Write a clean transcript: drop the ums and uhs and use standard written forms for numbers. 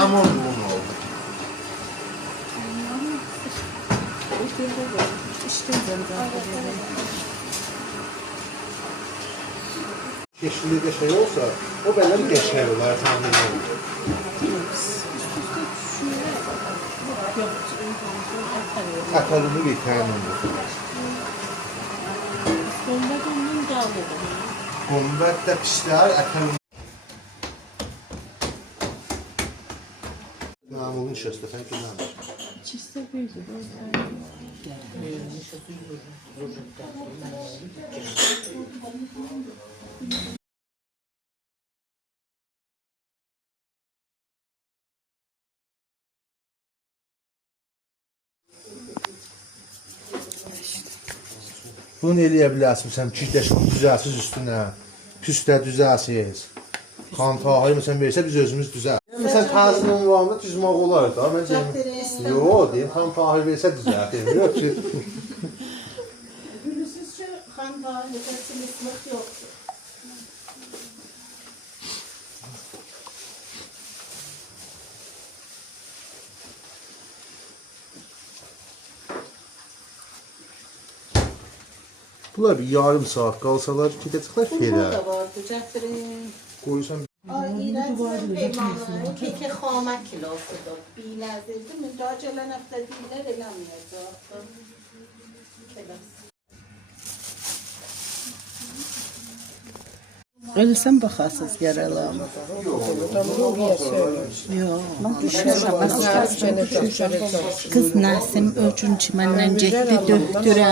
Hamam bunu oldu. Yeşillikte şey olsa, o belli bir geçer olar tahmin olur. Atalımı bir kanundur. Qombətdə pislər, atalım. Namulun şəstə, sən ki namul. Чисто выйдет. Bunu eləyə bilərsən, çiftləşmə düzəsiz üstünə, püstə düzəsiz. Xantahayı məsələn versə biz özümüz düzər. Məsələn tazının ünvanında düzmək olar da. Yox, deyim, xantahayı versə düzəltir. Yox ki. Gülüsüzcə xantahayı kəsilmək yoxdur. Bunlar bir yarım saat qalsalar gedəcəklər ferə. Bunlar da vardı, Cəfərin. Qoysan İrənin peymanların keke xamə kilosudur. Biləzirdir, müdacələ nəftədilər eləməyəcəkdir. Ölsəm baxasız yaralarına. Kız Nasim Öcünçü məndən getdi döktürə.